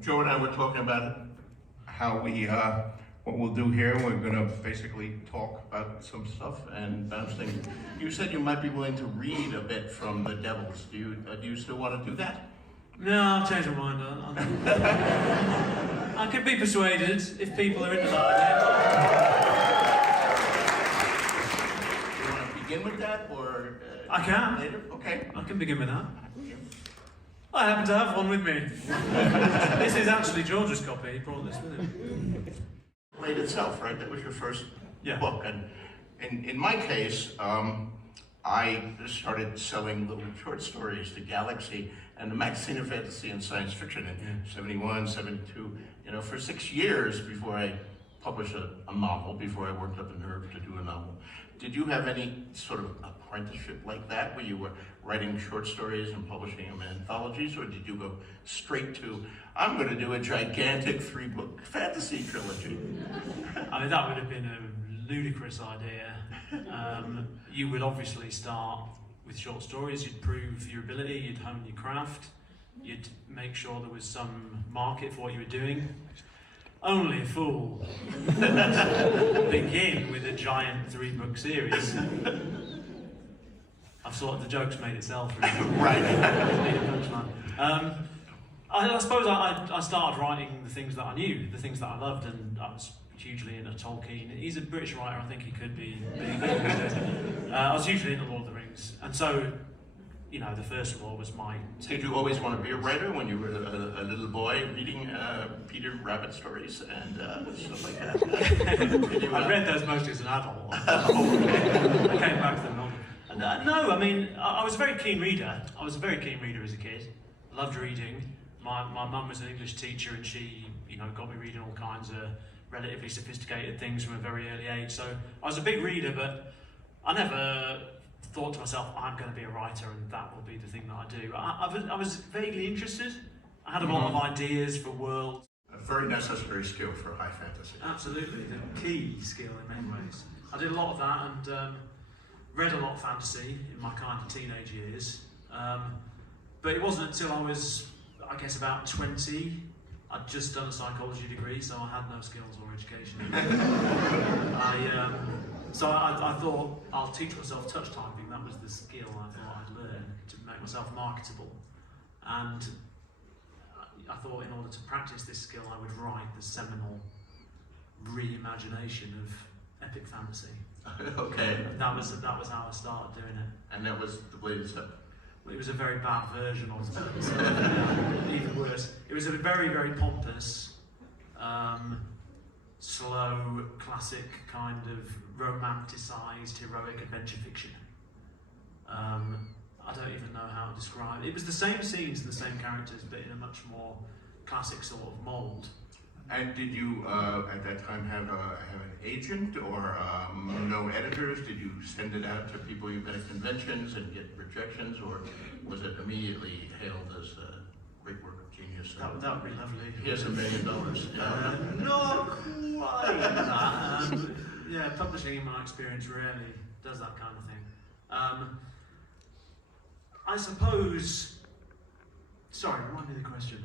Joe and I were talking about how what we'll do here. We're going to basically talk about some stuff and bounce things. You said you might be willing to read a bit from The Devils. Do you still want to do that? No, I've changed my mind. I could be persuaded if people are into that. You want to begin with that, or I can. Later? Okay. I can begin with that. I happen to have one with me. This is actually George's copy. He brought this with him. Blade itself, right? That was your first book. And in my case, I started selling little short stories to Galaxy and the magazine of fantasy and science fiction in 71, 72, for 6 years before I published a novel, before I worked up a nerve to do a novel. Did you have any sort of apprenticeship like that, where you were writing short stories and publishing them in anthologies, or did you go straight to, I'm going to do a gigantic 3-book fantasy trilogy? I mean, that would have been a ludicrous idea. You would obviously start with short stories, you'd prove your ability, you'd hone your craft, you'd make sure there was some market for what you were doing. Only a fool begin with a giant 3-book series. I've sort of, the joke's made itself. Really. Right. I suppose I started writing the things that I knew, the things that I loved, and I was hugely into Tolkien. He's a British writer, I think he could be good. I was hugely into Lord of the Rings, and so, the first law was my... Did you always want to be a writer when you were a little boy reading Peter Rabbit stories and stuff like that? I read those mostly as an adult. I came back to them on. No, I mean, I was a very keen reader. I was a very keen reader as a kid. I loved reading. My mum was an English teacher, and she, got me reading all kinds of relatively sophisticated things from a very early age. So I was a big reader, but I never thought to myself, I'm going to be a writer and that will be the thing that I do. I was vaguely interested. I had a lot of ideas for worlds. A very necessary skill for high fantasy. Absolutely, the key skill in many ways. I did a lot of that and read a lot of fantasy in my kind of teenage years. But it wasn't until I was, I guess, about 20, I'd just done a psychology degree, so I had no skills or education. So I thought, I'll teach myself touch typing. That was the skill I thought I'd learn to make myself marketable. And I thought in order to practice this skill, I would write the seminal reimagination of epic fantasy. Okay. That was how I started doing it. And that was the Blade itself? It was a very bad version of it. So, even worse. It was a very, very pompous, slow, classic kind of romanticised heroic adventure fiction. I don't even know how to describe it. It was the same scenes and the same characters, but in a much more classic sort of mould. And did you, at that time, have an agent or no editors? Did you send it out to people you met at conventions and get rejections, or was it immediately hailed as a great work of genius? That would be lovely. Here's $1 million. Not quite that. Yeah, publishing, in my experience, rarely does that kind of thing. I suppose. Sorry, remind me of the question.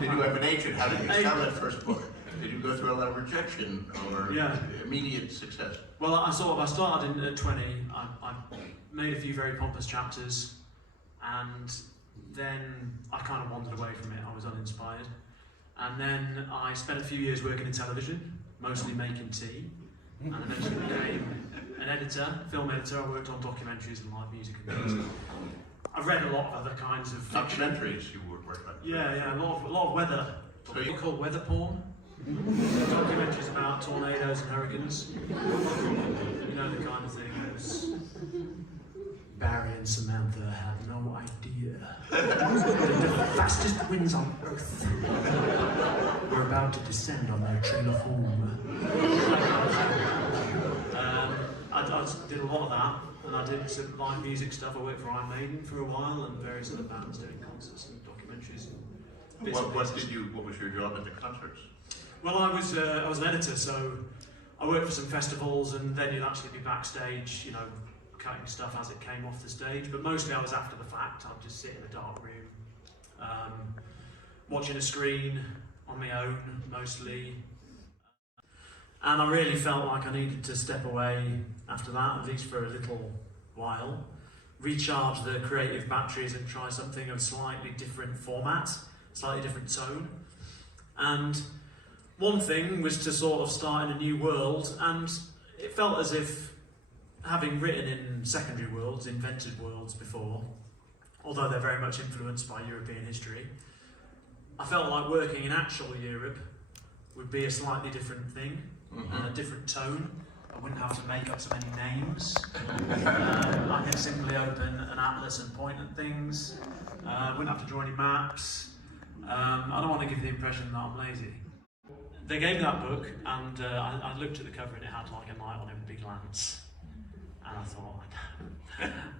Did you have an agent? How did you sell that first book? Did you go through a lot of rejection or immediate success? Well, I started at 20. I made a few very pompous chapters, and then I kind of wandered away from it. I was uninspired. And then I spent a few years working in television, mostly making tea, and eventually became an editor, film editor. I worked on documentaries and live music and things. I've read a lot of other kinds of fiction. Documentaries you work on? Yeah, a lot of weather. So you call weather porn? Documentaries about tornadoes and hurricanes. You know the kind of thing. Barry and Samantha have no idea. The fastest winds on Earth were about to descend on their trailer home. I did a lot of that, and I did some live music stuff. I worked for Iron Maiden for a while, and various other bands doing concerts and documentaries. What was your job at the concerts? Well, I was an editor, so I worked for some festivals, and then you'd actually be backstage, cutting stuff as it came off the stage. But mostly I was after the fact. I'd just sit in a dark room, watching a screen on my own mostly. And I really felt like I needed to step away after that, at least for a little while, recharge the creative batteries and try something of slightly different format, slightly different tone. And one thing was to sort of start in a new world, and it felt as if, having written in secondary worlds, invented worlds before, although they're very much influenced by European history, I felt like working in actual Europe would be a slightly different thing, a different tone. I wouldn't have to make up so many names. I can simply open an atlas and point at things. I wouldn't have to draw any maps. I don't want to give the impression that I'm lazy. They gave me that book, and I looked at the cover and it had like a knight on a big lance. And I thought,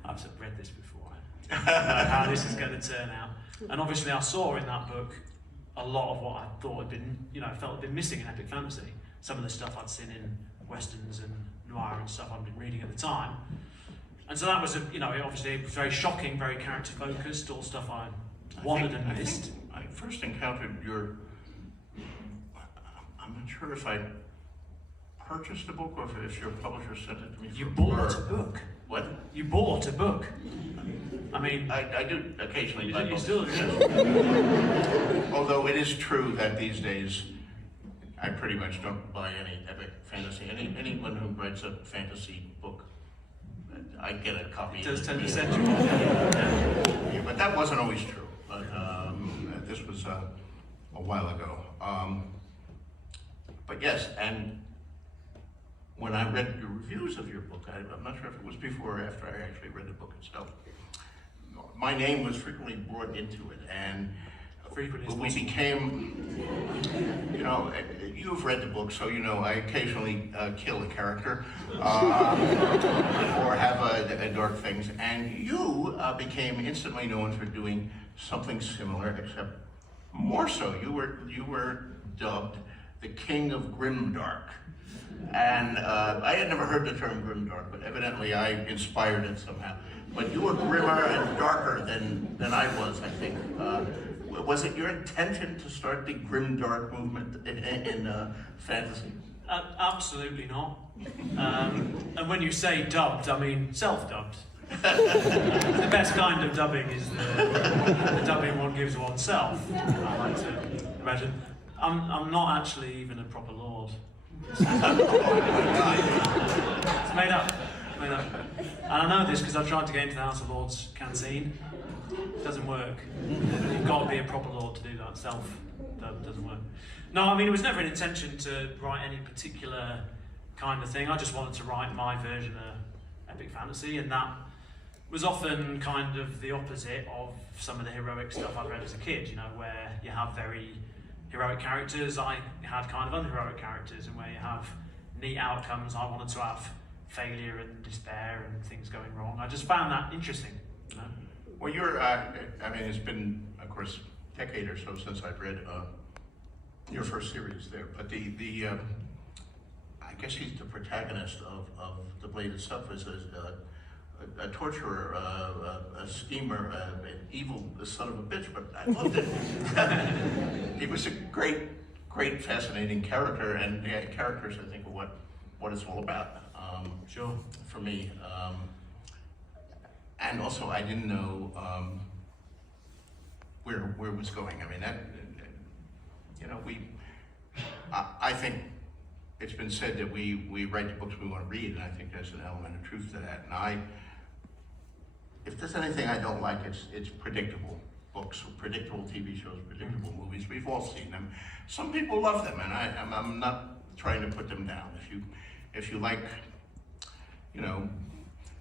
I've read this before. I know how this is going to turn out. And obviously I saw in that book a lot of what I thought had been, felt had been missing in epic fantasy. Some of the stuff I'd seen in westerns and noir and stuff I'd been reading at the time. And so that was, obviously it was very shocking, very character focused, all stuff I wanted and missed. I first encountered your, I'm not sure if I purchased a book or if your publisher sent it to me. You bought a book? What? You bought a book? I mean... I do occasionally buy books. You still do? Although it is true that these days I pretty much don't buy any epic fantasy. Anyone who writes a fantasy book, I get a copy. It does tend to send you yeah, but that wasn't always true. But this was a while ago. But yes, and when I read your reviews of your book, I'm not sure if it was before or after I actually read the book itself, my name was frequently brought into it, and we became, you've read the book, so I occasionally kill a character or have dark things, and you became instantly known for doing something similar, except more so. You were dubbed the King of Grimdark. And I had never heard the term grimdark, but evidently I inspired it somehow. But you were grimmer and darker than I was, I think. Was it your intention to start the grimdark movement in fantasy? Absolutely not. And when you say dubbed, I mean self-dubbed. The best kind of dubbing is the dubbing one gives oneself, I like to imagine. I'm not actually even a proper lord. It's made up. And I know this because I've tried to get into the House of Lords canteen. It doesn't work. You've got to be a proper lord to do that. That doesn't work. No, I mean, it was never an intention to write any particular kind of thing. I just wanted to write my version of epic fantasy, and that was often kind of the opposite of some of the heroic stuff I'd read as a kid, where you have very heroic characters. I had kind of unheroic characters, and where you have neat outcomes, I wanted to have failure and despair and things going wrong. I just found that interesting. Well, it's been, of course, a decade or so since I've read your first series there, but I guess he's the protagonist of The Blade itself, is a torturer, a schemer, an evil son of a bitch, but I loved it. He was a great, fascinating character, and characters, I think, are what it's all about. Sure. For me. And also, I didn't know where it was going. I mean, I think it's been said that we write the books we want to read, and I think there's an element of truth to that. And if there's anything I don't like, it's predictable books, predictable TV shows, predictable movies. We've all seen them. Some people love them, and I'm not trying to put them down. If you like,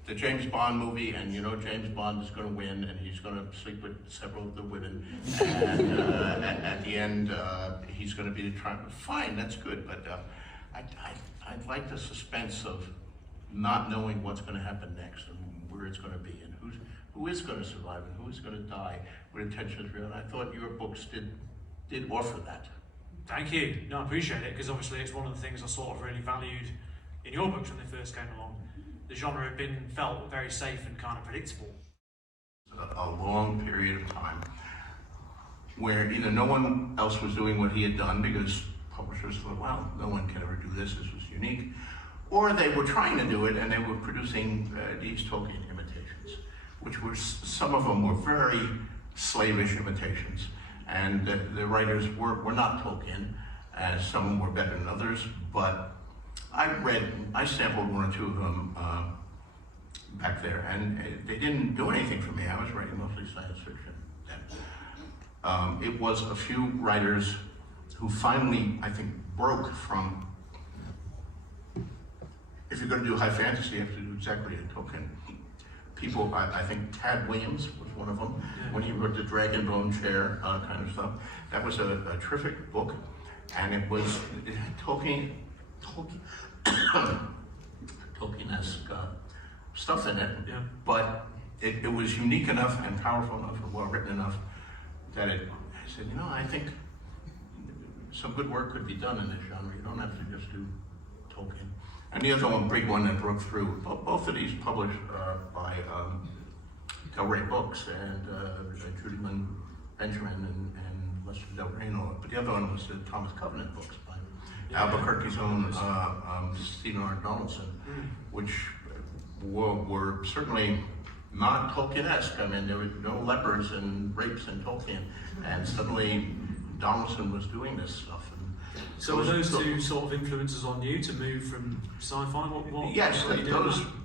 the James Bond movie, and James Bond is going to win, and he's going to sleep with several of the women, and at the end he's going to be the triumph. Fine, that's good, but I'd like the suspense of not knowing what's going to happen next and where it's going to be, and who is going to survive and who is going to die, what intention is real. And I thought your books did offer that. Thank you. No, I appreciate it, because obviously it's one of the things I sort of really valued in your books when they first came along. The genre had felt very safe and kind of predictable. A long period of time. where either no one else was doing what he had done because publishers thought, well, no one can ever do this was unique, or they were trying to do it and they were producing these Tolkien imitations, which were, some of them were very slavish imitations. And the writers were not Tolkien, and some were better than others, but I sampled one or two of them back there, and they didn't do anything for me. I was writing mostly science fiction then. It was a few writers who finally, I think, broke from, if you're going to do high fantasy, you have to do exactly a Tolkien. People, I think Tad Williams was one of them, when he wrote the Dragonbone Chair kind of stuff. That was a terrific book, and it had Tolkien-esque stuff in it, but it was unique enough and powerful enough and well written enough that I said, you know, I think some good work could be done in this genre. You don't have to just do Tolkien. And the other one, big one that broke through, both of these published by Del Rey Books and Judy Lynn Benjamin and Lester Del Rey, but the other one was the Thomas Covenant books by Albuquerque's own Stephen R. Donaldson, which were certainly not Tolkien-esque. I mean, there were no lepers and rapes in Tolkien, and suddenly Donaldson was doing this stuff. So were those two sort of influences on you to move from sci-fi? Yes,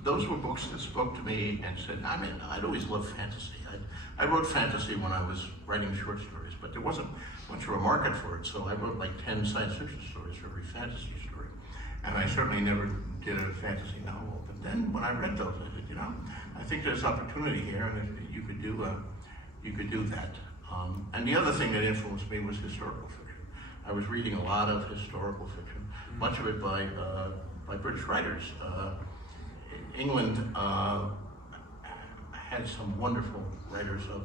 those were books that spoke to me and said, I mean, I'd always loved fantasy. I wrote fantasy when I was writing short stories, but there wasn't much of a market for it, so I wrote like 10 science fiction stories for every fantasy story. And I certainly never did a fantasy novel. But then when I read those, I said, you know, I think there's opportunity here, and you could do that. And the other thing that influenced me was historical fiction. I was reading a lot of historical fiction, much of it by British writers. England had some wonderful writers of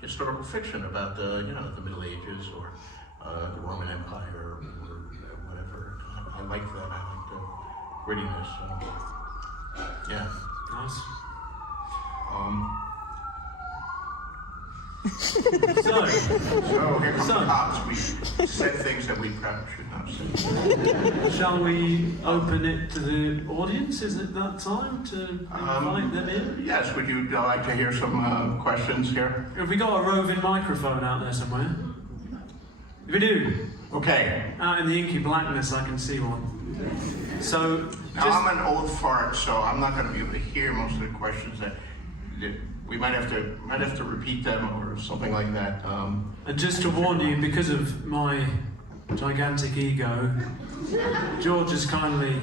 historical fiction about the Middle Ages or the Roman Empire or whatever. I like that. I like the grittiness. Yeah. Nice. So here comes the cops. We said things that we perhaps should not say. Shall we open it to the audience? Is it that time to invite them in? Yes, would you like to hear some questions here? Have we got a roving microphone out there somewhere? If we do. Okay. Out in the inky blackness I can see one. So now I'm an old fart, so I'm not going to be able to hear most of the questions that we might have to repeat them or something like that. And just to warn you, because of my gigantic ego, George has kindly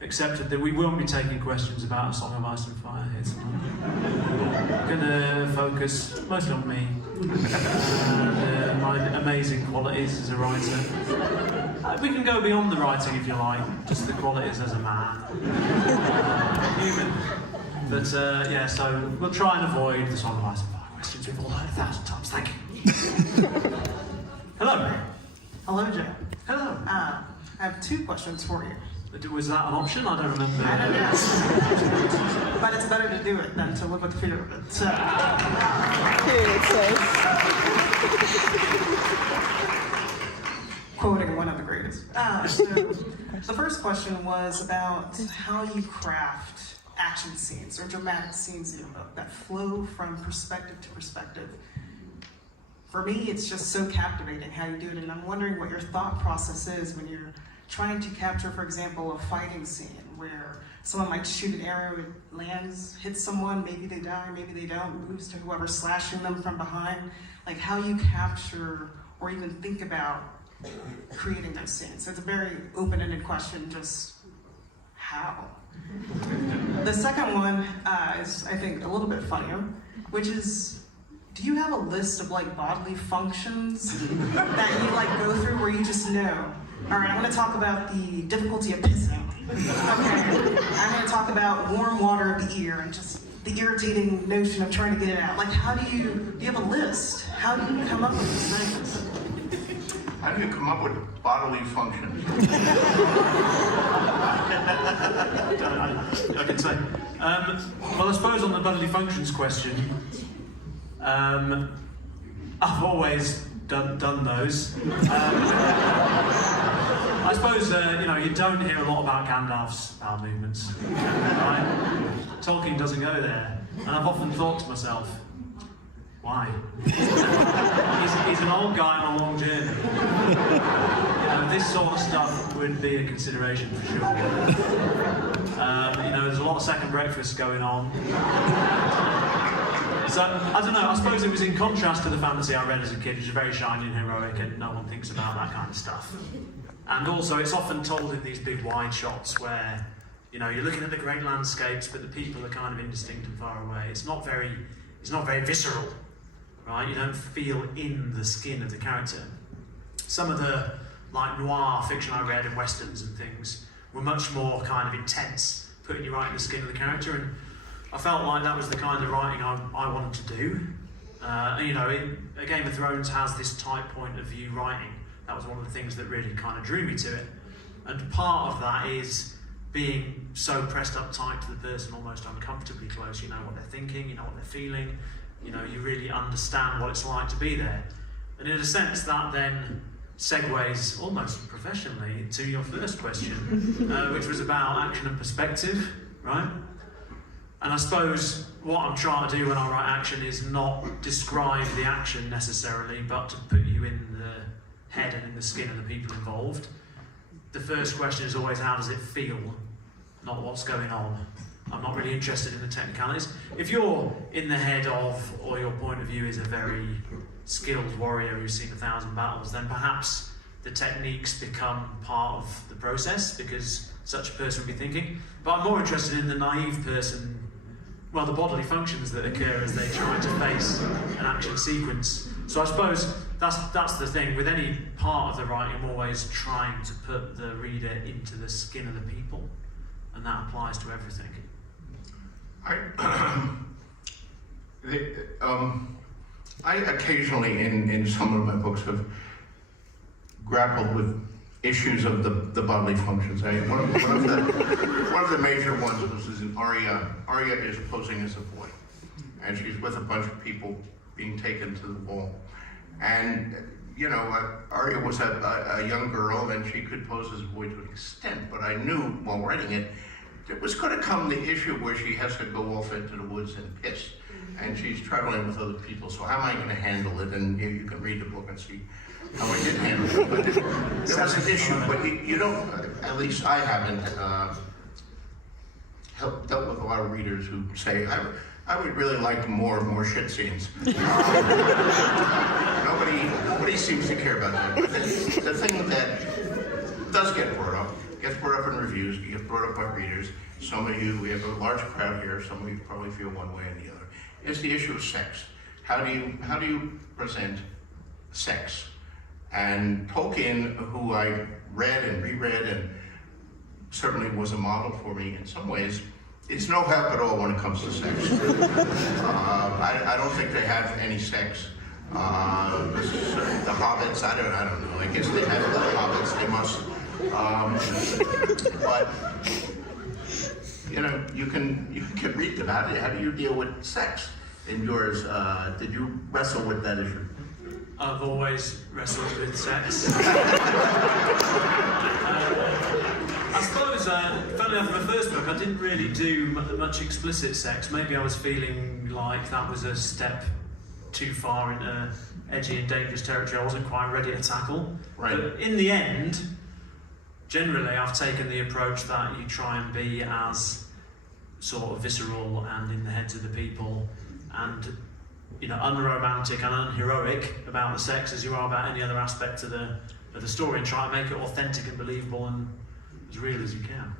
accepted that we won't be taking questions about A Song of Ice and Fire here tonight. We're going to focus mostly on me and my amazing qualities as a writer. We can go beyond the writing if you like, just the qualities as a man. Human. But yeah, so we'll try and avoid the Song of Ice and Fire questions we've all heard 1,000 times. Thank you. Hello. Hello, Joe. Hello. I have 2 questions for you. Was that an option? I don't remember. I don't know. But it's better to do it than to live with fear of it. So, quoting one of the greatest. So the first question was about how you craft action scenes or dramatic scenes in your book that flow from perspective to perspective. For me, it's just so captivating how you do it, and I'm wondering what your thought process is when you're trying to capture, for example, a fighting scene where someone might shoot an arrow, it lands, hits someone, maybe they die, maybe they don't, moves to whoever's slashing them from behind. Like how you capture or even think about creating those scenes. So it's a very open-ended question, just how? The second one is, I think, a little bit funnier, which is, do you have a list of like bodily functions that you like go through where you just know? All right, I'm going to talk about the difficulty of pissing. Okay, I'm going to talk about warm water of the ear and just the irritating notion of trying to get it out. Like, how do you have a list? How do you come up with these things? How do you come up with bodily functions? I can say. Well, I suppose on the bodily functions question, I've always done those. I suppose you don't hear a lot about Gandalf's bowel movements. Right? Tolkien doesn't go there, and I've often thought to myself, why? He's an old guy on a long journey. This sort of stuff would be a consideration for sure. There's a lot of second breakfasts going on. So, I don't know, I suppose it was in contrast to the fantasy I read as a kid, which is very shiny and heroic and no one thinks about that kind of stuff. And also it's often told in these big wide shots where, you're looking at the great landscapes but the people are kind of indistinct and far away. It's not very visceral, right? You don't feel in the skin of the character. Some of the noir fiction I read and westerns and things were much more kind of intense, putting you right in the skin of the character, and I felt like that was the kind of writing I wanted to do. Game of Thrones has this tight point of view writing. That was one of the things that really kind of drew me to it. And part of that is being so pressed up tight to the person, almost uncomfortably close. You know what they're thinking, you know what they're feeling, you really understand what it's like to be there. And in a sense that then segues almost professionally to your first question, which was about action and perspective, right? And I suppose what I'm trying to do when I write action is not describe the action necessarily, but to put you in the head and in the skin of the people involved. The first question is always, how does it feel? Not what's going on. I'm not really interested in the technicalities. If you're in the head of, or your point of view is a very skilled warrior who's seen 1,000 battles, then perhaps the techniques become part of the process because such a person would be thinking. But I'm more interested in the naive person, well, the bodily functions that occur as they try to face an action sequence. So I suppose that's the thing. With any part of the writing, I'm always trying to put the reader into the skin of the people, and that applies to everything. I occasionally, in some of my books, have grappled with issues of the bodily functions. One of the major ones was in Arya. Arya is posing as a boy, and she's with a bunch of people being taken to the wall. And Arya was a young girl, and she could pose as a boy to an extent. But I knew while writing it, there was going to come the issue where she has to go off into the woods and piss, and she's traveling with other people. So how am I going to handle it? And you can read the book and see how I did handle it. But there was an issue, but you don't, at least I haven't dealt with a lot of readers who say, I would really like more shit scenes. Nobody seems to care about that. But the thing that does gets brought up in reviews, gets brought up by readers. Some of you, we have a large crowd here, some of you probably feel one way or the other, is the issue of sex. How do you present sex? And Tolkien, who I read and reread and certainly was a model for me in some ways, is no help at all when it comes to sex. I don't think they have any sex. The hobbits, I don't know. I guess they have the hobbits, they must. But you can read them. How do you deal with sex in yours? Did you wrestle with that issue? I've always wrestled with sex. I suppose, funnily enough, in the first book, I didn't really do much explicit sex. Maybe I was feeling like that was a step too far into edgy and dangerous territory I wasn't quite ready to tackle. Right. But in the end, generally, I've taken the approach that you try and be as sort of visceral and in the heads of the people, and unromantic and unheroic about the sex as you are about any other aspect of the story, and try and make it authentic and believable and as real as you can.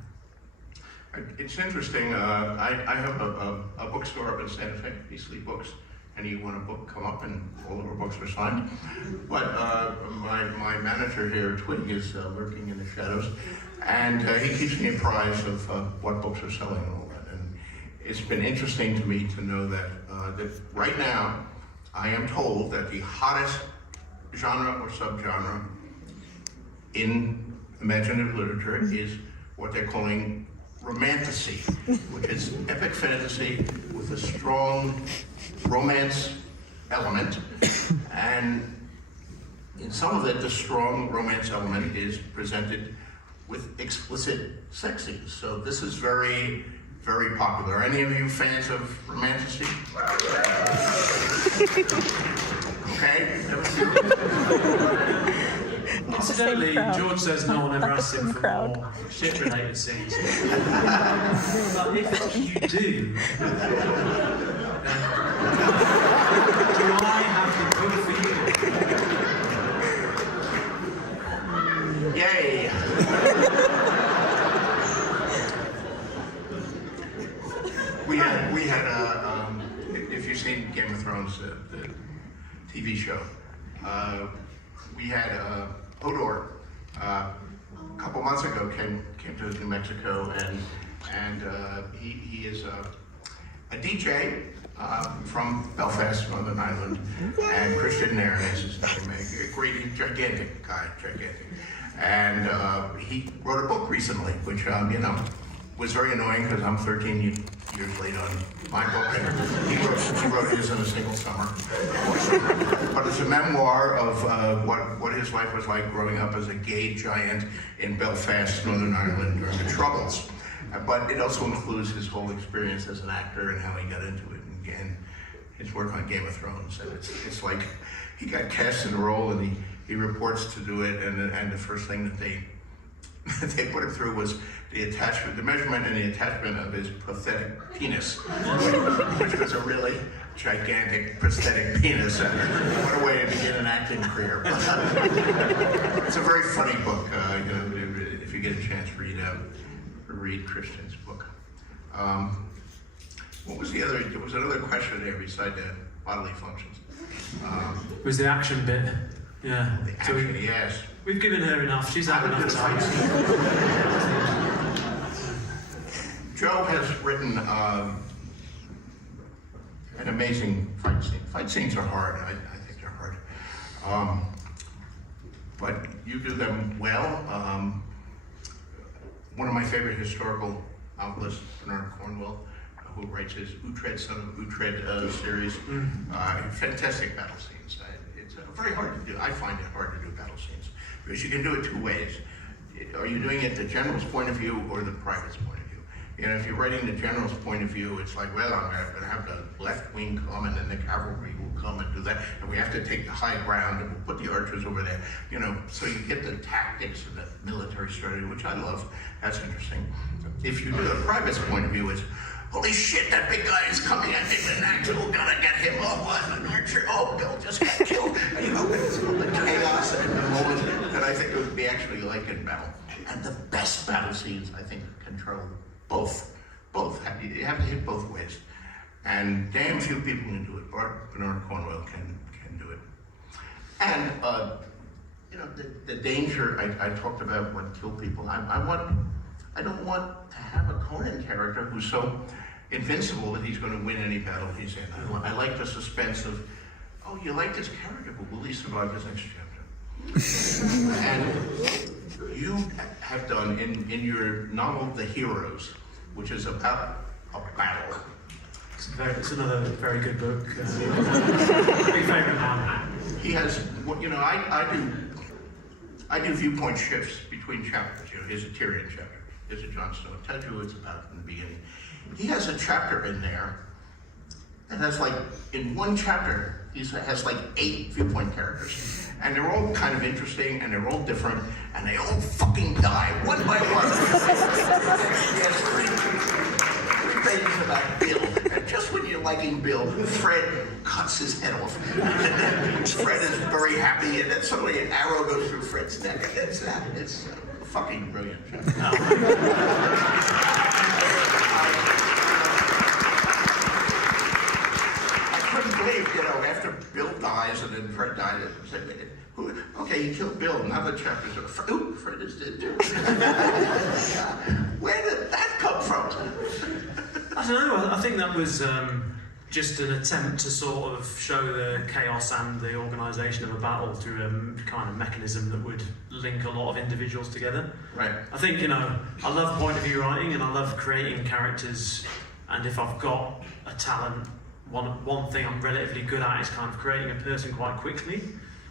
It's interesting. I have a bookstore up in Santa Fe, Beasley Books. And you want a book, come up, and all of our books are signed. But my manager here, Twig, is lurking in the shadows, and he keeps me apprised of what books are selling and all that. And it's been interesting to me to know that right now, I am told that the hottest genre or subgenre in imaginative literature is what they're calling romantasy, which is epic fantasy with a strong romance element. And in some of it, the strong romance element is presented with explicit sex scenes. So this is very, very popular. Are any of you fans of romanticism? Okay. Incidentally, George says no one ever asks him for more shit-related scenes. But if you do, do I have the good for you? Yay. we had if you've seen Game of Thrones, the TV show, we had Hodor a couple months ago came to New Mexico, and he is a DJ from Belfast, Northern Ireland, and Christian there is his name, a great, gigantic guy, gigantic. And he wrote a book recently, which you know, was very annoying because I'm 13 years late on my book, and he wrote his in a single summer. But it's a memoir of what his life was like growing up as a gay giant in Belfast, Northern Ireland during the Troubles. But it also includes his whole experience as an actor and how he got into it, and his work on Game of Thrones. And it's like he got cast in a role, and he reports to do it, and the first thing that they put him through was the measurement and the attachment of his prosthetic penis, which was a really gigantic prosthetic penis. And what a way to begin an acting career. It's a very funny book. You know, if you get a chance, read Christian's book. What was the other? There was another question there beside the bodily functions. It was the action bit. Yeah. The action, yes. We've given her enough. She's had enough time. Joe has written an amazing fight scene. Fight scenes are hard. I think they're hard. But you do them well. One of my favorite historical novelists, Bernard Cornwell, who writes his Uhtred, Son of Uhtred series, fantastic battle scenes. It's very hard to do. I find it hard to do battle scenes because you can do it two ways. Are you doing it the general's point of view or the private's point of view? You know, if you're writing the general's point of view, it's like, well, I'm going to have the left wing come and then the cavalry will come and do that, and we have to take the high ground and we'll put the archers over there. You know, so you get the tactics and the military strategy, which I love. That's interesting. If you do the private's point of view, it's, holy shit, that big guy is coming at me with an axe. We're gonna get him. Oh, what? An archer. Oh, Bill just got killed. And, you know, it's the chaos and the moment that I think it would be actually like in battle. And the best battle scenes, I think, control both. You have to hit both ways. And damn few people can do it. Bernard Cornwell can do it. And, you know, the danger I talked about what killed people. I don't want to have a Conan character who's so invincible that he's going to win any battle he's in. I like the suspense of, oh, you like this character, but will he survive his next chapter? And you have done in your novel, The Heroes, which is about a battle. It's another very good book. Big favorite now. He has, you know, I do viewpoint shifts between chapters. You know, here's a Tyrion chapter. Here's a Jon Snow. It tells you what it's about in the beginning. He has a chapter in there that has like, in one chapter, he has like 8 viewpoint characters. And they're all kind of interesting, and they're all different, and they all fucking die, one by one. He has 3 pages about Bill. And just when you're liking Bill, Fred cuts his head off. And then Fred is very happy, and then suddenly an arrow goes through Fred's neck. It's fucking brilliant. I couldn't believe, you know, after Bill dies and then Fred dies, okay, you killed Bill, another chapter's Fred is dead too. Where did that come from? I don't know, I think that was just an attempt to sort of show the chaos and the organisation of a battle through a kind of mechanism that would link a lot of individuals together. Right. I think, you know, I love point of view writing and I love creating characters, and if I've got a talent, one thing I'm relatively good at is kind of creating a person quite quickly.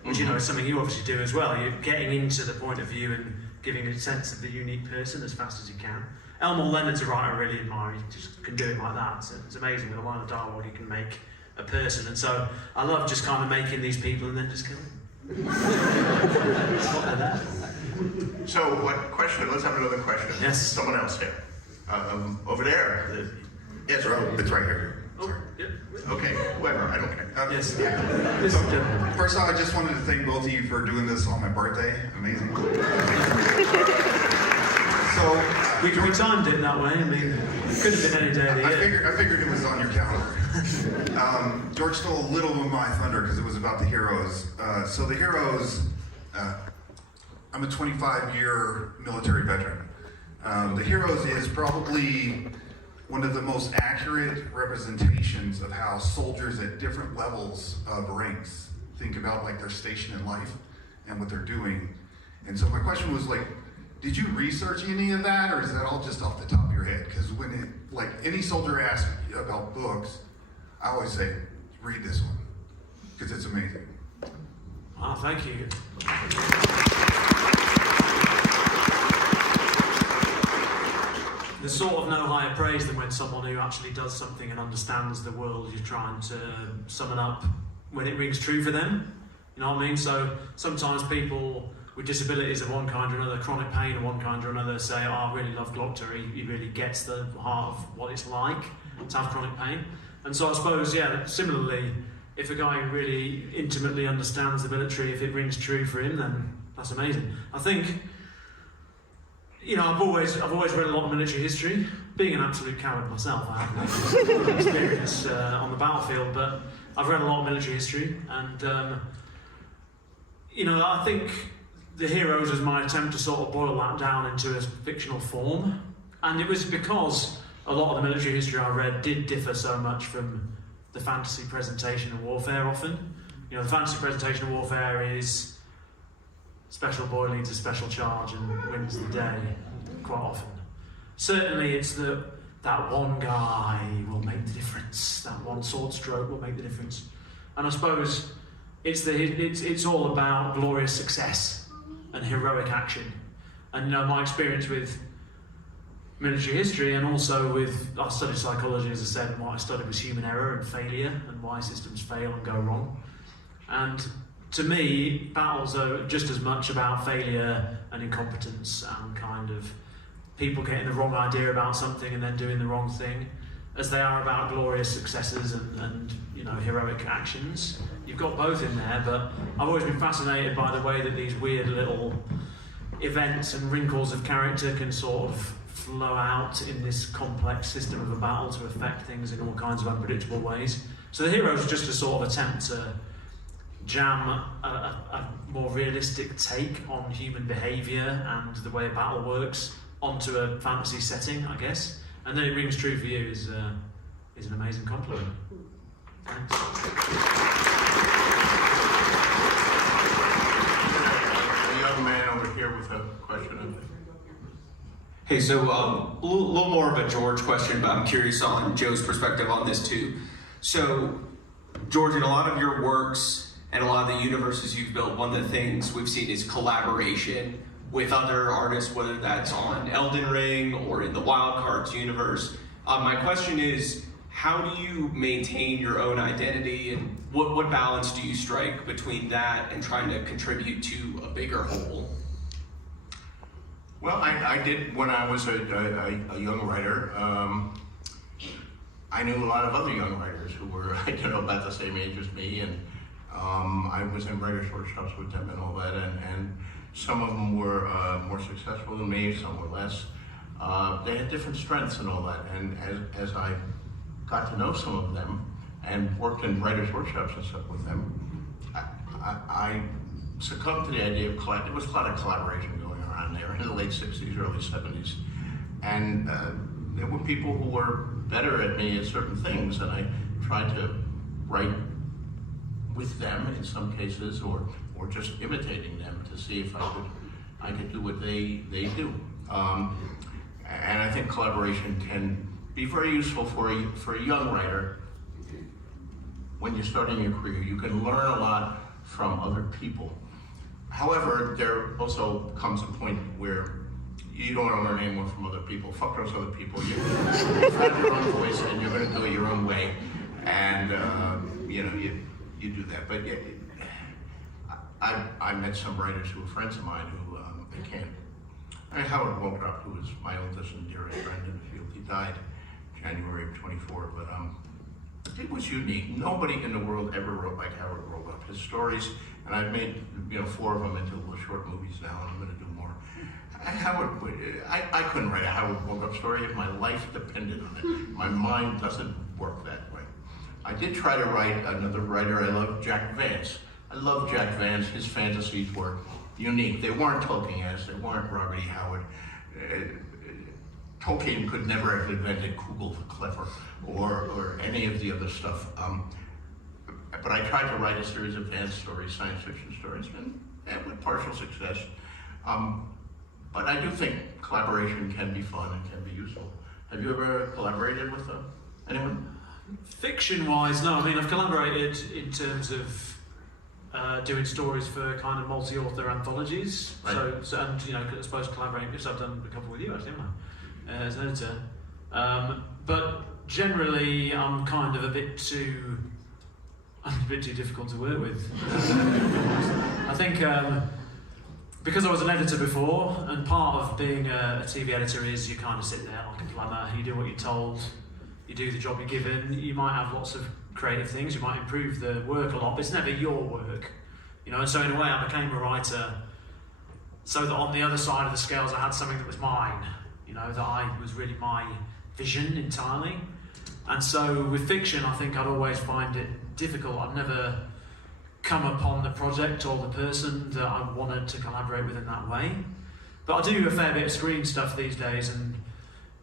which you know is something you obviously do as well. You're getting into the point of view and giving a sense of the unique person as fast as you can. Elmore Leonard's a writer I really admire. He just can do it like that. So it's amazing with a line of dialogue he can make a person, and so I love just kind of making these people and then just killing them. So what question? Let's have another question. Yes. Someone else here. Over there. Yes, it's right here. Oh, yeah. Okay, whoever, I don't care. Yes. First off, I just wanted to thank both of you for doing this on my birthday. Amazing. So We timed it that way. I mean, it could have been any day of the year. I figured it was on your calendar. George stole a little of my thunder because it was about the heroes. So the heroes, I'm a 25-year military veteran. The heroes is probably one of the most accurate representations of how soldiers at different levels of ranks think about like their station in life and what they're doing. And so my question was like, did you research any of that, or is that all just off the top of your head? Because when it, like any soldier asks me about books, I always say, read this one, because it's amazing. Oh, thank you. There's sort of no higher praise than when someone who actually does something and understands the world you're trying to summon up, when it rings true for them. You know what I mean? So sometimes people with disabilities of one kind or another, chronic pain of one kind or another, say, oh, I really love Glockter. He really gets the heart of what it's like to have chronic pain. And so I suppose, yeah, similarly, if a guy who really intimately understands the military, if it rings true for him, then that's amazing. I think, you know, I've always read a lot of military history. Being an absolute coward myself, I have no experience on the battlefield, but I've read a lot of military history, and you know, I think the heroes was my attempt to sort of boil that down into a fictional form, and it was because a lot of the military history I read did differ so much from the fantasy presentation of warfare often. You know, the fantasy presentation of warfare is special boy leads a special charge and wins the day, quite often. Certainly it's that one guy will make the difference, that one sword stroke will make the difference. And I suppose it's all about glorious success and heroic action. And you know, my experience with military history, and also with, I studied psychology, as I said, and what I studied was human error and failure, and why systems fail and go wrong. And to me, battles are just as much about failure and incompetence and kind of people getting the wrong idea about something and then doing the wrong thing, as they are about glorious successes and you know, heroic actions. You've got both in there, but I've always been fascinated by the way that these weird little events and wrinkles of character can sort of flow out in this complex system of a battle to affect things in all kinds of unpredictable ways. So the heroes are just a sort of attempt to jam a more realistic take on human behaviour and the way a battle works onto a fantasy setting, I guess. And then it rings true for you is an amazing compliment. Thanks. A young man over here with a question. Hey, so a little more of a George question, but I'm curious on Joe's perspective on this too. So, George, in a lot of your works and a lot of the universes you've built, one of the things we've seen is collaboration with other artists, whether that's on Elden Ring or in the Wild Cards universe. My question is, how do you maintain your own identity, and what balance do you strike between that and trying to contribute to a bigger whole? Well, I did when I was a young writer. I knew a lot of other young writers who were, about the same age as me, and I was in writers' workshops with them and all that, and some of them were more successful than me, some were less. They had different strengths and all that, and as I got to know some of them and worked in writers' workshops and stuff with them, I succumbed to the idea of there was a lot of collaboration going around there in the late 60s, early 70s. And there were people who were better at me at certain things, and I tried to write with them in some cases, or just imitating them to see if I could do what they do. And I think collaboration can be very useful for a young writer when you're starting your career. You can learn a lot from other people. However, there also comes a point where you don't want to learn anymore from other people. Fuck those other people. You have your own voice, and you're going to do it your own way, and you know, you do that. But I met some writers who were friends of mine who became. Howard Waltrop, who was my oldest and dearest friend in the field, he died January of '24. But it was unique. Nobody in the world ever wrote like Howard Waltrop. His stories, and I've made 4 of them into little short movies now, and I'm going to do more. I couldn't write a Howard Waltrop story if my life depended on it. My mind doesn't work that way. I did try to write another writer I love, Jack Vance. I love Jack Vance. His fantasies were unique. They weren't Tolkien-esque. They weren't Robert E. Howard. Tolkien could never have invented Kugel the Clever or any of the other stuff. But I tried to write a series of Vance stories, science fiction stories, and with partial success. But I do think collaboration can be fun and can be useful. Have you ever collaborated with anyone? Fiction-wise, no. I mean, I've collaborated in terms of doing stories for kind of multi-author anthologies. Right. So and I suppose collaborating, because I've done a couple with you actually, haven't I? As an editor. But generally, I'm kind of a bit too difficult to work with. I think because I was an editor before, and part of being a TV editor is you kind of sit there like a plumber, you do what you're told, you do the job you're given. You might have lots of creative things, you might improve the work a lot, but it's never your work. And so in a way I became a writer so that on the other side of the scales I had something that was mine, that was really my vision entirely. And so with fiction, I think I'd always find it difficult. I've never come upon the project or the person that I wanted to collaborate with in that way. But I do a fair bit of screen stuff these days, and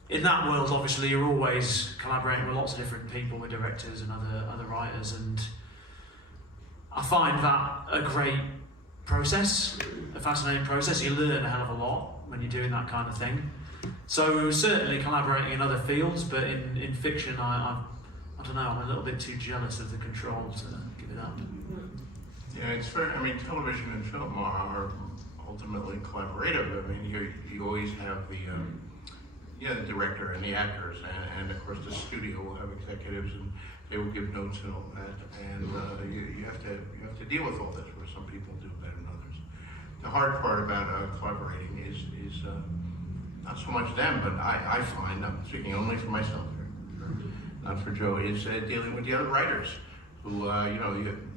in that world, obviously, you're always collaborating with lots of different people, with directors and other writers, and I find that a great process, a fascinating process. You learn a hell of a lot when you're doing that kind of thing. So certainly collaborating in other fields, but in fiction, I don't know, I'm a little bit too jealous of the control to give it up. Yeah, it's fair. I mean, television and film are ultimately collaborative. I mean, you always have the director and the actors, and of course the studio will have executives, and they will give notes and all that. And you have to deal with all this, where some people do better than others. The hard part about collaborating is not so much them, but I find, I'm speaking only for myself here, not for Joe, is dealing with the other writers who,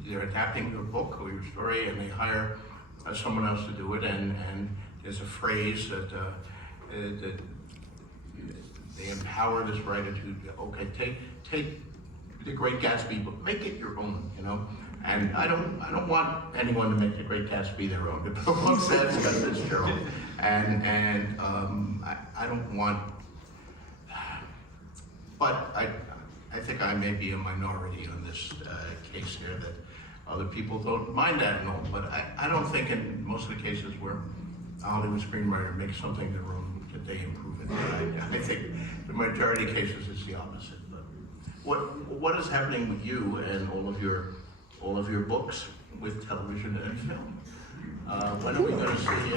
they're adapting your book or your story, and they hire someone else to do it, and there's a phrase that they empower this writer to, okay, take The Great Gatsby, but make it your own, And I don't want anyone to make The Great Gatsby their own. The book says Scott Fitzgerald, and I don't want. But I think I may be a minority on this case here, that other people don't mind that and all. But I don't think in most of the cases where a Hollywood screenwriter makes something their own, that they improve it. But I think the majority of cases it's the opposite. But what is happening with you and all of your books with television and film? When are we going to see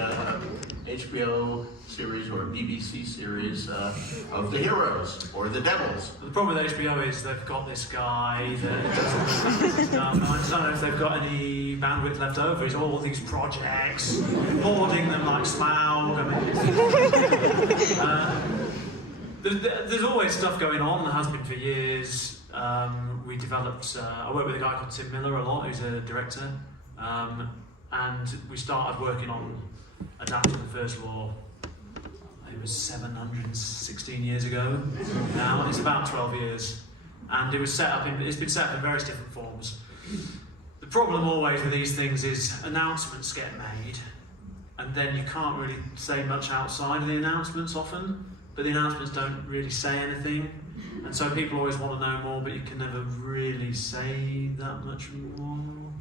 HBO series or BBC series of the heroes or the devils? The problem with HBO is they've got this guy that I don't know if they've got any bandwidth left over. He's all these projects, hoarding them like Smaug. There's always stuff going on. There has been for years. We developed. I work with a guy called Tim Miller a lot, who's a director. And we started working on adapting the first law. It was 716 years ago now. It's about 12 years, and it's been set up in various different forms. The problem always with these things is announcements get made, and then you can't really say much outside of the announcements often. But the announcements don't really say anything, and so people always want to know more, but you can never really say that much more.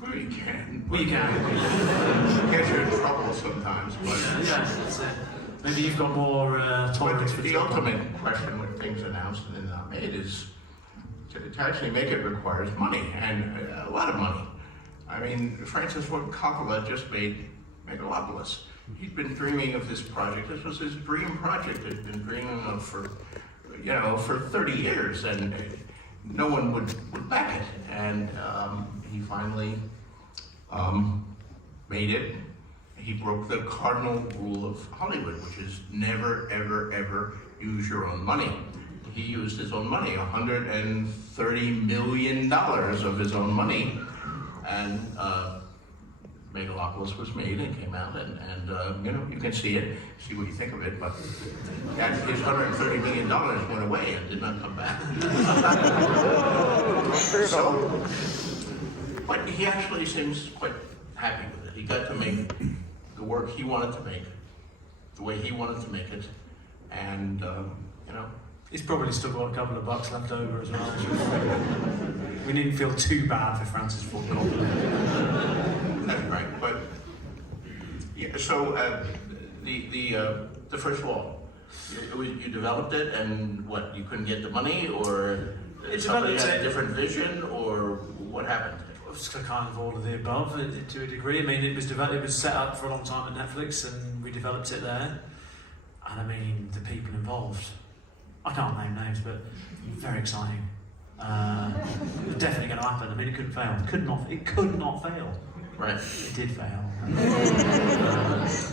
Well, you can. Well, you can. Get you in trouble sometimes, but yeah, that's it. Maybe you've got more tolerance for the trouble. ultimate question with things announced and then not made is to actually make it requires money, and a lot of money. I mean, Francis Ford Coppola just made Megalopolis. He'd been dreaming of this project. This was his dream project. He'd been dreaming of for 30 years, and no one would back it. And he finally made it. He broke the cardinal rule of Hollywood, which is never, ever, ever use your own money. He used his own money, $130 million of his own money, and Megalopolis was made and came out, and you can see it, see what you think of it, but his $130 million went away and did not come back. So, but he actually seems quite happy with it. He got to make the work he wanted to make, the way he wanted to make it, and He's probably still got a couple of bucks left over as well. We needn't feel too bad for Francis Ford Coppola. That's right, but yeah. So the first wall, you developed it, and what? You couldn't get the money, or somebody had a different vision, or what happened? It's kind of all of the above to a degree. I mean, it was set up for a long time at Netflix, and we developed it there. And I mean, the people involved, I can't name names, but very exciting. Definitely going to happen. I mean, it couldn't fail. It could not fail. Right. It did fail.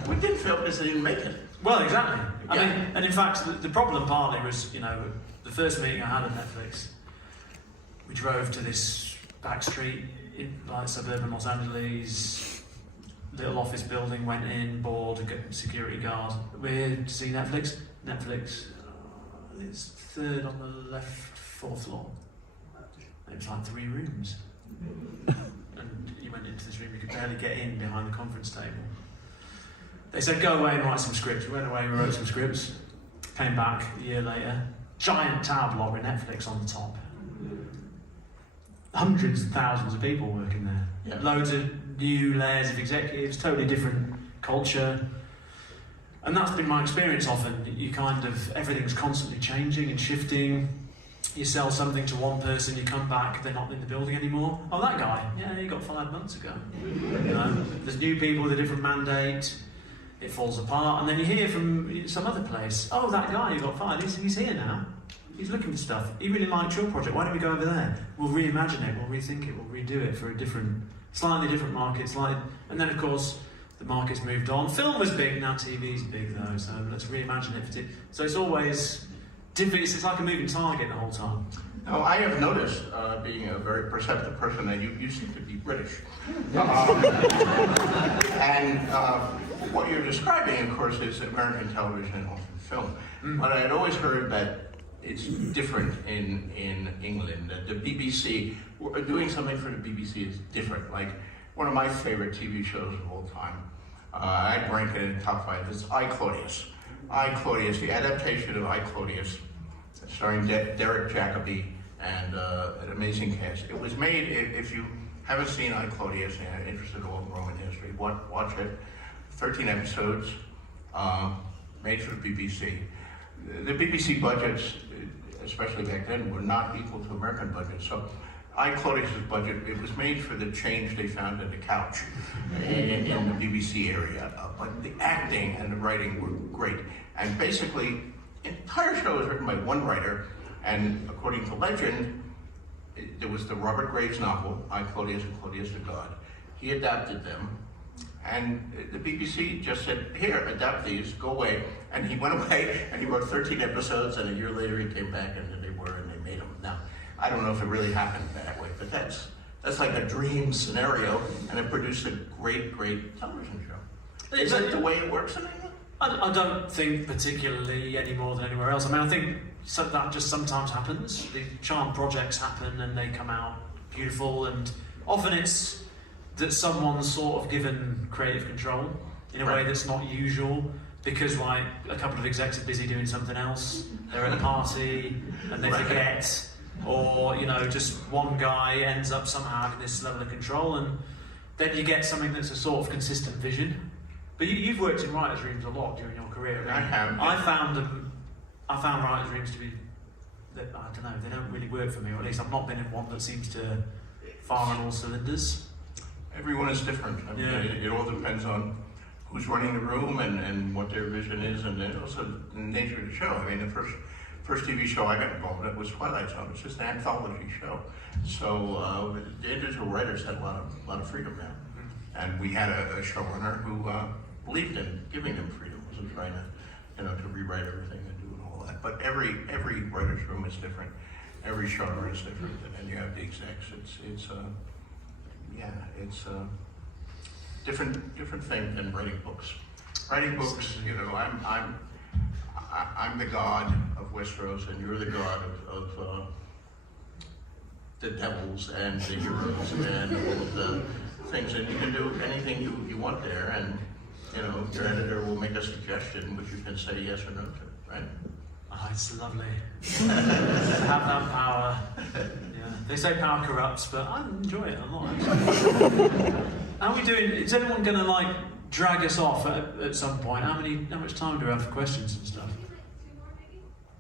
We did fail because they didn't make it. Well, exactly. I mean, and in fact, the problem partly was, the first meeting I had at Netflix, we drove to this back street in like suburban Los Angeles, little office building, went in, bored, a security guard. We're here to see Netflix. Netflix, it's third on the left, fourth floor. It was like 3 rooms. And you went into this room, you could barely get in behind the conference table. They said, go away and write some scripts. We went away, we wrote some scripts. Came back a year later. Giant tower block with Netflix on the top. Hundreds of thousands of people working there. Yeah. Loads of new layers of executives, totally different culture. And that's been my experience often. Everything's constantly changing and shifting. You sell something to one person, you come back, they're not in the building anymore. Oh, that guy, yeah, he got 5 months ago. There's new people with a different mandate, it falls apart, and then you hear from some other place, oh, that guy who got fired, he's here now. He's looking for stuff. He really liked your project, why don't we go over there? We'll reimagine it, we'll rethink it, we'll redo it for a slightly different market. And then, of course, the market's moved on. Film was big, now TV's big though, so let's reimagine it. So it's always different, it's like a moving target the whole time. Now, I have noticed, being a very perceptive person, that you seem to be British. And what you're describing, of course, is American television and often film. But I had always heard that it's different in England. That the BBC, doing something for the BBC is different. Like, one of my favorite TV shows of all time, I'd rank it in the top 5, is I, Claudius. I, Claudius, the adaptation of I, Claudius, starring Derek Jacobi and an amazing cast. It was made, if you haven't seen I, Claudius and are interested at all in Roman history, watch it. 13 episodes, made for the BBC. The BBC budgets, especially back then, were not equal to American budgets. So I, Claudius's budget, it was made for the change they found in the couch in the BBC area. But the acting and the writing were great. And basically, the entire show was written by one writer, and according to legend, there was the Robert Graves novel, I, Claudius and Claudius the God. He adapted them, and the BBC just said, here, adapt these, go away. And he went away, and he wrote 13 episodes, and a year later he came back, and they made them. Now, I don't know if it really happened that way, but that's like a dream scenario, and it produced a great, great television show. Is that the way it works in England? I don't think particularly any more than anywhere else. I mean, I think that just sometimes happens. The charm projects happen and they come out beautiful, and often it's that someone's sort of given creative control in a way that's not usual, because like a couple of execs are busy doing something else, they're at a party and they forget, or just one guy ends up somehow having this level of control, and then you get something that's a sort of consistent vision. But you've worked in writers' rooms a lot during your career. I have. I found writers' rooms to be, I don't know, they don't really work for me, or at least I've not been in one that seems to fire on all cylinders. Everyone is different. I mean, it all depends on who's running the room and what their vision is, and then also the nature of the show. I mean, the first TV show I got involved in was Twilight Zone. It's just an anthology show. So the individual writers had a lot of freedom there. And we had a showrunner who believed in giving them freedom, wasn't trying to, to rewrite everything and do all that. But every writer's room is different. Every genre is different, and then you have the execs. It's different thing than writing books. Writing books, I'm the god of Westeros, and you're the god of the devils and the heroes and all of the things, and you can do anything you want there, and your editor will make a suggestion which you can say yes or no to, right? Oh, it's lovely to have that power. Yeah, they say power corrupts, but I enjoy it a lot. Actually. How are we doing? Is anyone going to drag us off at some point? How much time do we have for questions and stuff?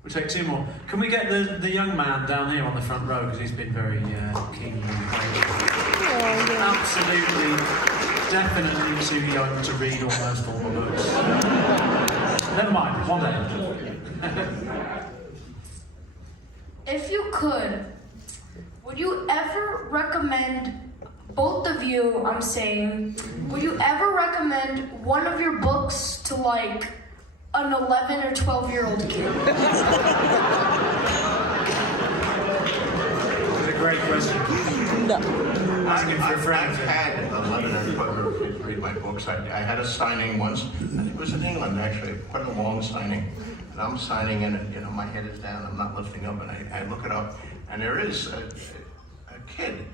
We'll take 2 more. Can we get the young man down here on the front row, because he's been very keen. Absolutely, definitely too young to read almost all the books. Never mind, one day. If you could, would you ever recommend, both of you, I'm saying, would you ever recommend one of your books to an 11 or 12-year-old kid? That's a great question. No. Asking for a friend. I've had 11 or 12 kids read my books. I had a signing once. I think it was in England, actually, quite a long signing. And I'm signing, and my head is down. I'm not lifting up, and I look it up, and there is a kid,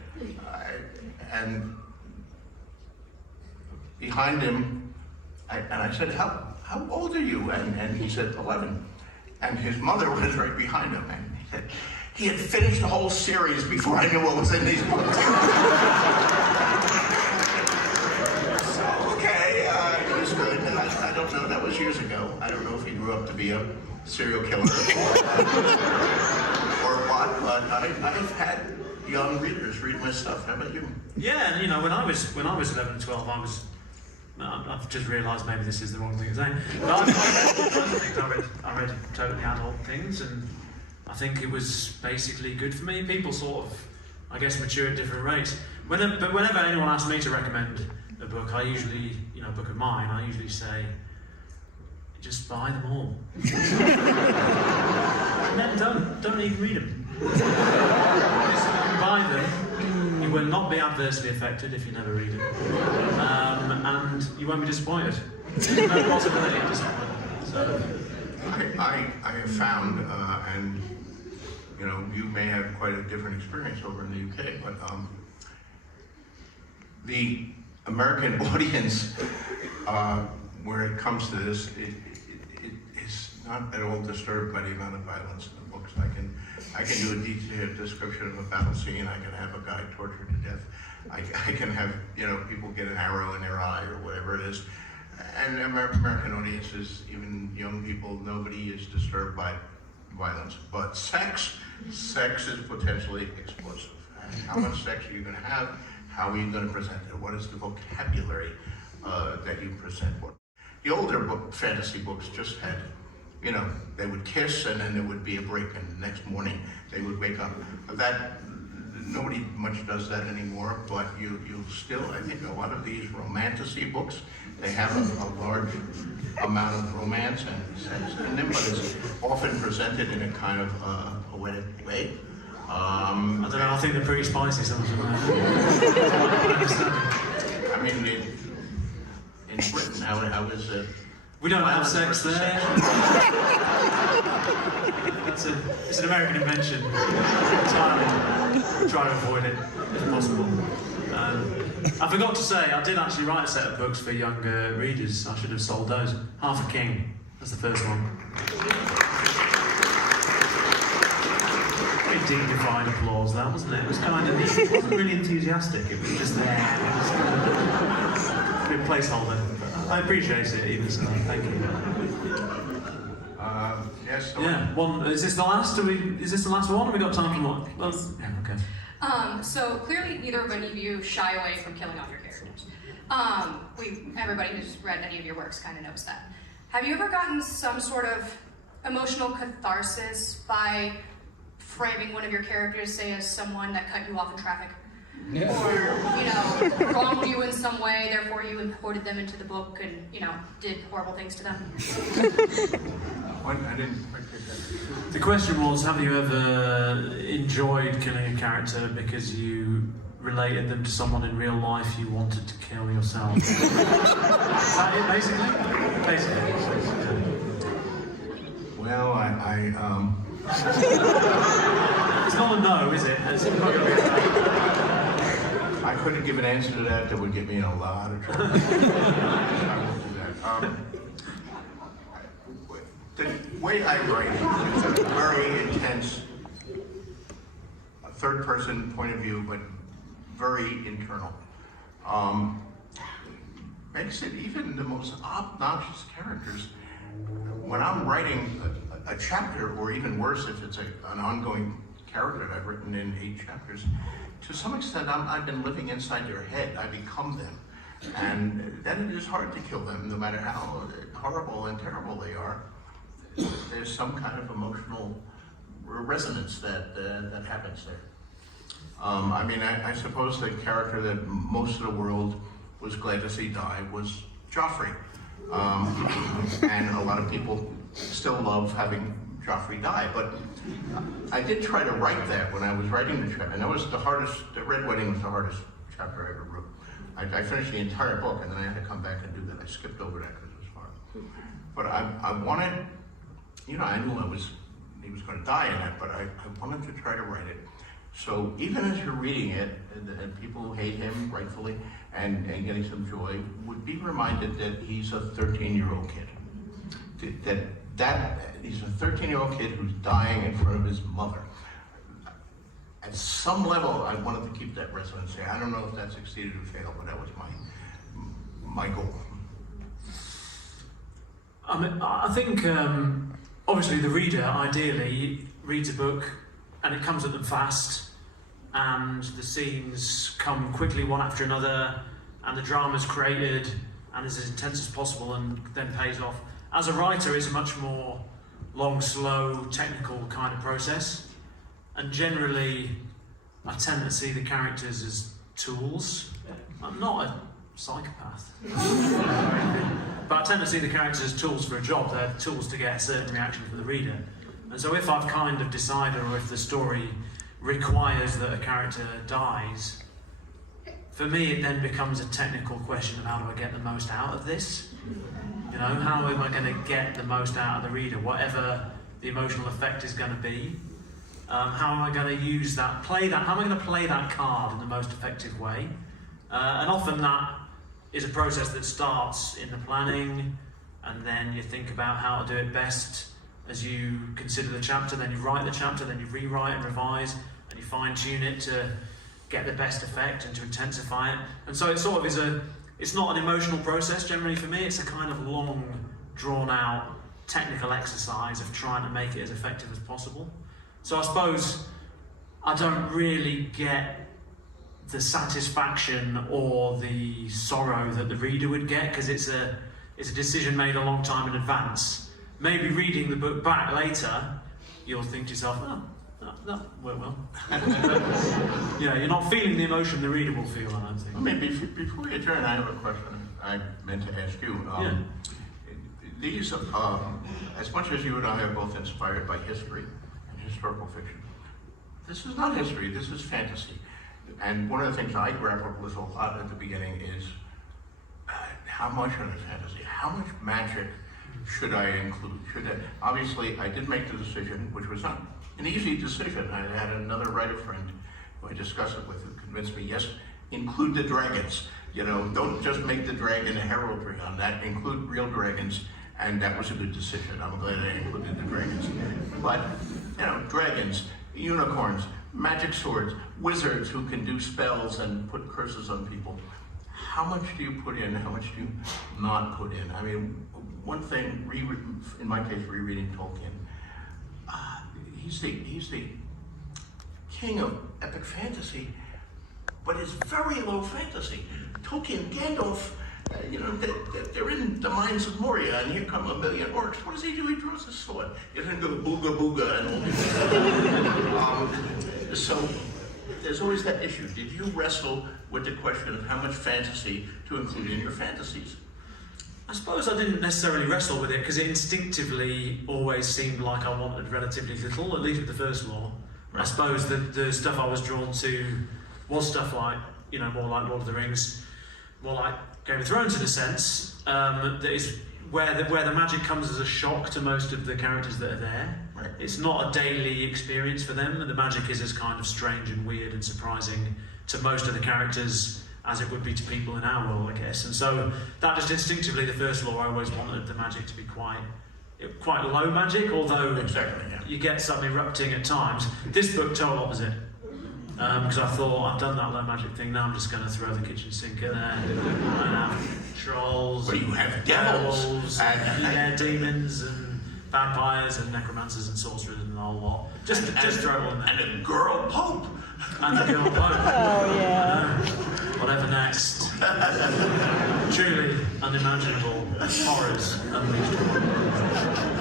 and behind him, and I said, how old are you? And he said 11, and his mother was right behind him, and he said, he had finished the whole series before I knew what was in these books. So, okay, it was good, and I don't know, that was years ago. I don't know if he grew up to be a serial killer or what, but I've had young readers read my stuff. How about you? Yeah, and when I was 11 and 12, I've just realised maybe this is the wrong thing to say. But I read totally adult things, and I think it was basically good for me. People sort of, I guess, mature at different rates. But whenever anyone asks me to recommend a book, I usually, a book of mine, I usually say, just buy them all. And then don't even read them. Just buy them. You will not be adversely affected if you never read them. And you won't be disappointed. There's no possibility of disappointment. So. I have found, and you may have quite a different experience over in the UK, but the American audience, where it comes to this, it is not at all disturbed by the amount of violence in the books. I can do a detailed description of a battle scene. I can have a guy tortured to death. I can have people get an arrow in their eye or whatever it is. And American audiences, even young people, nobody is disturbed by violence. But sex is potentially explosive. And how much sex are you going to have? How are you going to present it? What is the vocabulary that you present? The older fantasy books just had, they would kiss and then there would be a break, and the next morning they would wake up. Nobody much does that anymore, but you still, I think a lot of these romantasy books, they have a large amount of romance and sex in them, but it's often presented in a kind of poetic way. I don't know, I think they're pretty spicy, some of them. I mean, in Britain, how is it? We don't have sex there. It's an American invention. Entirely. Try to avoid it if possible. I forgot to say, I did actually write a set of books for younger readers. I should have sold those. Half a King. That's the first one. Very dignified applause, that, wasn't it? It was kind of neat. It wasn't really enthusiastic. It was just there. It was a bit placeholder. I appreciate it, even so. Thank you. Yes. Yeah. One. Is this the last? Is this the last one? Have we got time for one? Yeah. Okay. So clearly neither of any of you shy away from killing off your characters. Everybody who's read any of your works kind of knows that. Have you ever gotten some sort of emotional catharsis by framing one of your characters, say as someone that cut you off in traffic? Yeah. Or, wronged you in some way, therefore you imported them into the book and, did horrible things to them? I didn't quite get that. The question was, have you ever enjoyed killing a character because you related them to someone in real life you wanted to kill yourself? Is that it, basically? Basically. Well, It's not a no, is it? It's not going to be a no. I couldn't give an answer to that. That would get me in a lot of trouble. I won't do that. The way I write, it's a very intense, third-person point of view, but very internal. Makes it even the most obnoxious characters. When I'm writing a chapter, or even worse, if it's an ongoing character that I've written in 8 chapters, to some extent, I've been living inside their head. I become them. And then it is hard to kill them, no matter how horrible and terrible they are. There's some kind of emotional resonance that happens there. I suppose the character that most of the world was glad to see die was Joffrey. And a lot of people still love having Joffrey die, but I did try to write that when I was writing the chapter, and that was the hardest. The Red Wedding was the hardest chapter I ever wrote. I finished the entire book, and then I had to come back and do that. I skipped over that because it was hard. But I wanted, I knew he was going to die in it, but I wanted to try to write it. So even as you're reading it, and people who hate him rightfully, and getting some joy, would be reminded that he's a 13-year-old kid. That he's a 13-year-old kid who's dying in front of his mother. At some level, I wanted to keep that resonance there. I don't know if that succeeded or failed, but that was my goal. I think, obviously, the reader ideally reads a book and it comes at them fast, and the scenes come quickly one after another, and the drama's created and is as intense as possible and then pays off. As a writer, it's a much more long, slow, technical kind of process. And generally, I tend to see the characters as tools. I'm not a psychopath. But I tend to see the characters as tools for a job. They're tools to get a certain reaction from the reader. And so if I've kind of decided, or if the story requires that a character dies, for me it then becomes a technical question of how do I get the most out of this? How am I going to get the most out of the reader, whatever the emotional effect is going to be? How am I going to use that, how am I going to play that card in the most effective way? And often that is a process that starts in the planning, and then you think about how to do it best as you consider the chapter, then you write the chapter, then you rewrite and revise, and you fine-tune it to get the best effect and to intensify it. And so it sort of is it's not an emotional process generally for me, it's a kind of long, drawn-out technical exercise of trying to make it as effective as possible. So I suppose I don't really get the satisfaction or the sorrow that the reader would get, because it's a decision made a long time in advance. Maybe reading the book back later, you'll think to yourself, that worked well. You're not feeling the emotion the reader will feel, I don't think. Before you turn, I have a question I meant to ask you. These, as much as you and I are both inspired by history and historical fiction, this is not history, this is fantasy. And one of the things I grappled with a lot at the beginning is how much of it fantasy, how much magic should I include? Obviously, I did make the decision, which was not an easy decision. I had another writer friend who I discussed it with who convinced me, yes, include the dragons. Don't just make the dragon a heraldry on that, include real dragons, and that was a good decision. I'm glad I included the dragons. But, dragons, unicorns, magic swords, wizards who can do spells and put curses on people. How much do you put in? How much do you not put in? I mean, one thing, in my case, rereading Tolkien, he's the king of epic fantasy, but it's very low fantasy. Tolkien, Gandalf, they're in the mines of Moria, and here come a million orcs. What does he do? He draws a sword. He doesn't go booga booga and all this. So there's always that issue. Did you wrestle with the question of how much fantasy to include in your fantasies? I suppose I didn't necessarily wrestle with it because it instinctively always seemed like I wanted relatively little, at least with the first law. Right. I suppose the stuff I was drawn to was stuff like, more like Lord of the Rings, more like Game of Thrones in a sense, that is where the magic comes as a shock to most of the characters that are there. Right. It's not a daily experience for them, and the magic is as kind of strange and weird and surprising to most of the characters as it would be to people in our world, I guess. And so that just instinctively, the first law, I always wanted the magic to be quite low magic, although you get some erupting at times. This book, total opposite. Because I thought, I've done that low magic thing, now I'm just going to throw the kitchen sink in there and have trolls, but you have devils, and demons, and vampires, and necromancers, and sorcerers, and the whole lot. Just throw it in there. And a girl pope. And a girl pope. Oh, yeah. Whatever next. Truly unimaginable horrors unleashed.